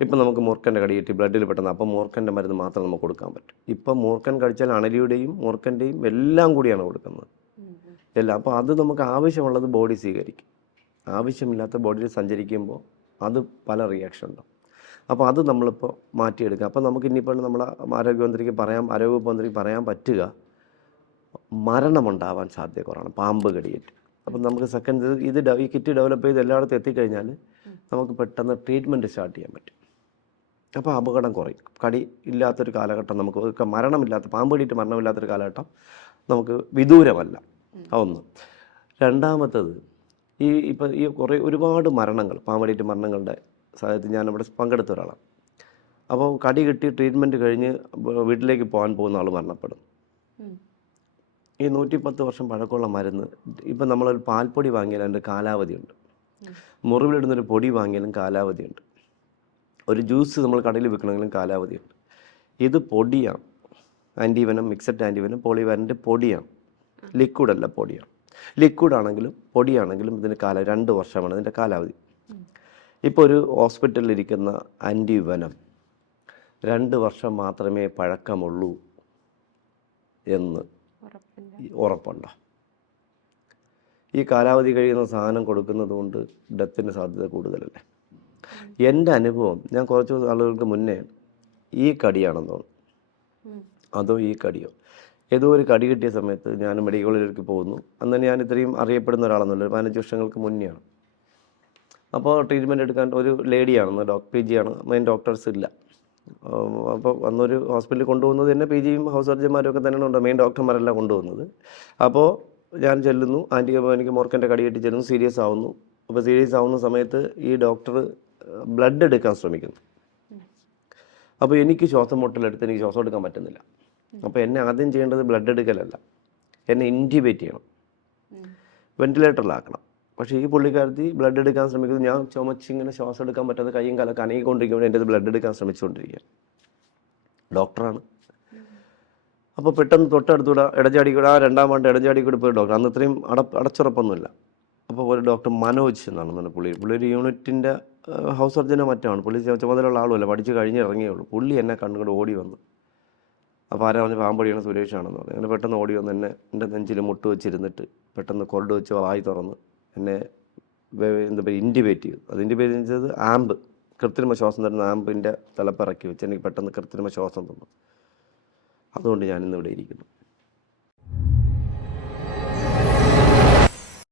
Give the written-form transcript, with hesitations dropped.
ഇപ്പം നമുക്ക് മൂർഖൻ്റെ കടി കിട്ടി ബ്ലഡിൽ പെട്ടെന്ന് അപ്പം മൂർഖൻ്റെ മരുന്ന് മാത്രം നമുക്ക് കൊടുക്കാൻ പറ്റും. ഇപ്പം മൂർഖൻ കഴിച്ചാൽ അണലിയുടെയും മൂർഖൻ്റെയും എല്ലാം കൂടിയാണ് കൊടുക്കുന്നത് എല്ലാം. അപ്പോൾ അത് നമുക്ക് ആവശ്യമുള്ളത് ബോഡി സ്വീകരിക്കും, ആവശ്യമില്ലാത്ത ബോഡിയിൽ സഞ്ചരിക്കുമ്പോൾ അത് പല റിയാക്ഷൻ ഉണ്ടാവും. അപ്പോൾ അത് നമ്മളിപ്പോൾ മാറ്റിയെടുക്കുക. അപ്പോൾ നമുക്ക് ഇനിയിപ്പോൾ നമ്മളെ ആരോഗ്യവകുപ്പ് മന്ത്രിക്ക് പറയാൻ പറ്റുക മരണമുണ്ടാവാൻ സാധ്യത കുറവാണ് പാമ്പ് കടിയേറ്റ്. അപ്പം നമുക്ക് സെക്കൻഡ് ഈ കിറ്റ് ഡെവലപ്പ് ചെയ്ത് എല്ലായിടത്തും എത്തിക്കഴിഞ്ഞാൽ നമുക്ക് പെട്ടെന്ന് ട്രീറ്റ്മെൻറ്റ് സ്റ്റാർട്ട് ചെയ്യാൻ പറ്റും. അപ്പോൾ അപകടം കുറയും. കടി ഇല്ലാത്തൊരു കാലഘട്ടം നമുക്ക് മരണമില്ലാത്ത പാമ്പ് കടിയിട്ട് മരണമില്ലാത്തൊരു കാലഘട്ടം നമുക്ക് വിദൂരമല്ല. ഒന്ന്. രണ്ടാമത്തത് ഇപ്പം ഒരുപാട് മരണങ്ങൾ പാമ്പടിയിട്ട് മരണങ്ങളുടെ സാഹചര്യത്തിൽ ഞാനിവിടെ പങ്കെടുത്ത ഒരാളാണ്. അപ്പോൾ കടി കിട്ടി ട്രീറ്റ്മെൻറ്റ് കഴിഞ്ഞ് വീട്ടിലേക്ക് പോകാൻ പോകുന്ന ആൾ മരണപ്പെടും. ഈ 110 വർഷം പഴക്കമുള്ള മരുന്ന് ഇപ്പം നമ്മളൊരു പാൽപ്പൊടി വാങ്ങിയാൽ അതിൻ്റെ കാലാവധിയുണ്ട്, മുറിവിലിടുന്നൊരു പൊടി വാങ്ങിയാലും കാലാവധിയുണ്ട്, ഒരു ജ്യൂസ് നമ്മൾ കടയിൽ വിൽക്കണമെങ്കിലും കാലാവധിയുണ്ട്. ഇത് പൊടിയാണ്, ആൻറ്റിവെനം, മിക്സഡ് ആൻറ്റിവെനം, പോളിവാലൻ്റ് പൊടിയാണ്, ലിക്വിഡല്ല പൊടിയാണ്. ലിക്വിഡാണെങ്കിലും പൊടിയാണെങ്കിലും ഇതിന് 2 വർഷമാണ് ഇതിൻ്റെ കാലാവധി. ഇപ്പോൾ ഒരു ഹോസ്പിറ്റലിൽ ഇരിക്കുന്ന ആൻറ്റിവെനം 2 വർഷം മാത്രമേ പഴക്കമുള്ളൂ എന്ന് ഉറപ്പുണ്ടോ? ഈ കാലാവധി കഴിയുന്ന സാധനം കൊടുക്കുന്നത് കൊണ്ട് ഡെത്തിന് സാധ്യത കൂടുതലല്ലേ? എൻ്റെ അനുഭവം, ഞാൻ കുറച്ച് ആളുകൾക്ക് മുന്നേ ഈ കടിയാണെന്ന് തോന്നുന്നു, അതോ ഈ കടിയോ ഏതോ ഒരു കടി കിട്ടിയ സമയത്ത് ഞാൻ മെഡിക്കൽ കോളേജിലേക്ക് പോകുന്നു. അന്ന് ഞാൻ ഇത്രയും അറിയപ്പെടുന്ന ഒരാളെന്നല്ല, 15 വർഷങ്ങൾക്ക് മുന്നെയാണ്. അപ്പോൾ ട്രീറ്റ്മെൻറ്റ് എടുക്കാൻ ഒരു ലേഡിയാണെന്ന്, PG ആണ്, മെയിൻ ഡോക്ടേഴ്സ് ഇല്ല. അപ്പോൾ അന്നൊരു ഹോസ്പിറ്റലിൽ കൊണ്ടുപോകുന്നത് തന്നെ PGയും ഹൗസ് സർജന്മാരും ഒക്കെ തന്നെയാണ് ഉണ്ട്, മെയിൻ ഡോക്ടർമാരെല്ലാം കൊണ്ടുപോകുന്നത്. അപ്പോൾ ഞാൻ ചെല്ലുന്നു, എനിക്ക് മൂർഖൻ്റെ കടി കിട്ടി ചെല്ലുന്നു, സീരിയസ് ആവുന്നു. അപ്പോൾ സീരിയസ് ആവുന്ന സമയത്ത് ഈ ഡോക്ടർ ബ്ലഡ് എടുക്കാൻ ശ്രമിക്കുന്നു. അപ്പോൾ എനിക്ക് ശ്വാസം മുട്ടലെടുത്ത് എനിക്ക് ശ്വാസം എടുക്കാൻ പറ്റുന്നില്ല. അപ്പോൾ എന്നെ ആദ്യം ചെയ്യേണ്ടത് ബ്ലഡ് എടുക്കലല്ല, എന്നെ ഇൻറ്റ്യൂബേറ്റ് ചെയ്യണം, വെൻറ്റിലേറ്ററിലാക്കണം. പക്ഷേ ഈ പുള്ളിക്കാരത്തി ബ്ലഡ് എടുക്കാൻ ശ്രമിക്കുന്നത്, ഞാൻ ചുമച്ചിങ്ങനെ ശ്വാസം എടുക്കാൻ പറ്റാതെ കൈയും കാലൊക്കെ അനങ്ങിക്കൊണ്ടിരിക്കുമ്പോൾ എൻ്റെ ബ്ലഡ് എടുക്കാൻ ശ്രമിച്ചുകൊണ്ടിരിക്കുക. ഡോക്ടറാണ്. അപ്പോൾ പെട്ടെന്ന് തൊട്ടടുത്തൂടെ ഇടചാടിക്കൂടെ, ആ 2ാം ആണ്ട് ഇടചാടിക്കൂടെ പോയി ഡോക്ടർ, അന്ന് ഇത്രയും അടച്ചുറപ്പൊന്നുമില്ല. അപ്പോൾ ഒരു ഡോക്ടർ മനോജ് എന്നാണ് പുള്ളി ഒരു യൂണിറ്റിൻ്റെ ഹൗസ് സർജനോ മറ്റാണ്. പുള്ളി ചുമതലയുള്ള ആളുമല്ല, പഠിച്ച് കഴിഞ്ഞ് ഇറങ്ങിയുള്ളൂ. പുള്ളി എന്നെ കണ്ടുകൊണ്ട് ഓടി വന്നു. അപ്പോൾ ആരാ പറഞ്ഞ് പാമ്പടിയാണ്, സുരേഷാണെന്ന് പറഞ്ഞു. അങ്ങനെ പെട്ടെന്ന് ഓടി വന്ന് എന്നെ എൻ്റെ നെഞ്ചിൽ മുട്ട് വെച്ചിരുന്നിട്ട് പെട്ടെന്ന് കൊരട് വെച്ച് വായി തുറന്ന് എന്നെ ഇൻറ്റിബേറ്റ് ചെയ്തു. അത് ഇൻറ്റിബേറ്റ് ചെയ്തത് ആമ്പ്, കൃത്രിമ ശ്വാസം തരുന്ന ആമ്പിൻ്റെ തലപ്പിറക്കി വെച്ച് എനിക്ക് പെട്ടെന്ന് കൃത്രിമ ശ്വാസം തന്നു. അതുകൊണ്ട് ഞാനിന്നിവിടെ ഇരിക്കുന്നു.